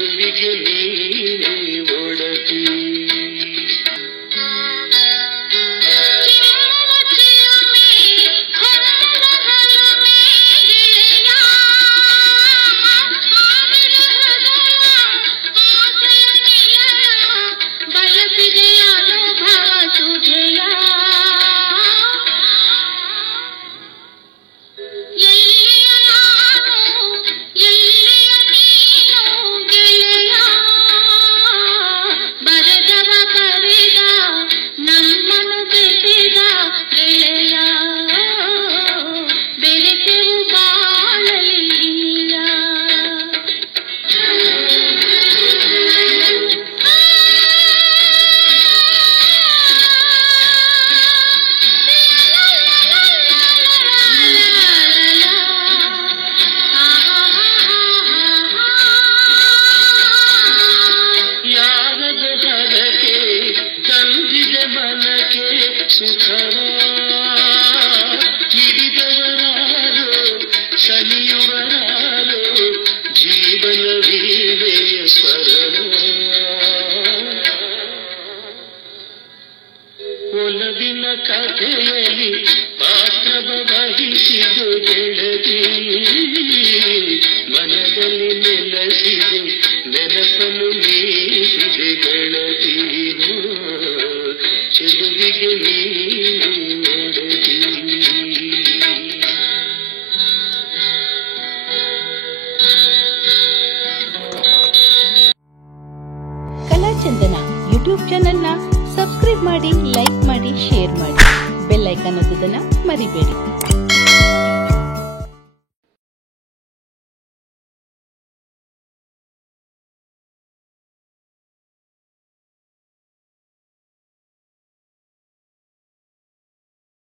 ಚೆಲುವಿಗೆ ನೀನೇ ಒಡತಿ. ಒಲವಿನ ಕಥೆಯಲ್ಲಿ ಪಾತ್ರವ ವಹಿಸಿದು ಗೆಳತಿ, ಮನದಲ್ಲಿ ನೆಲೆಸಿದೆ ನೆನಪನ್ನು ಮೀರಿದೆ ಗೆಳತಿ, ಚೆಲುವಿಗೆ ನೀನು ಒಡತಿ. ಕಲಾಚಂದನ ಯೂಟ್ಯೂಬ್ ಚಾನೆಲ್ನ ಸಬ್ಸ್ಕ್ರೈಬ್ ಮಾಡಿ, ಲೈಕ್ ಮಾಡಿ, ಶೇರ್ ಮಾಡಿ, ಬೆಲ್ ಐಕಾನ್ ಒತ್ತೋದನ್ನ ಮರಿಬೇಡಿ.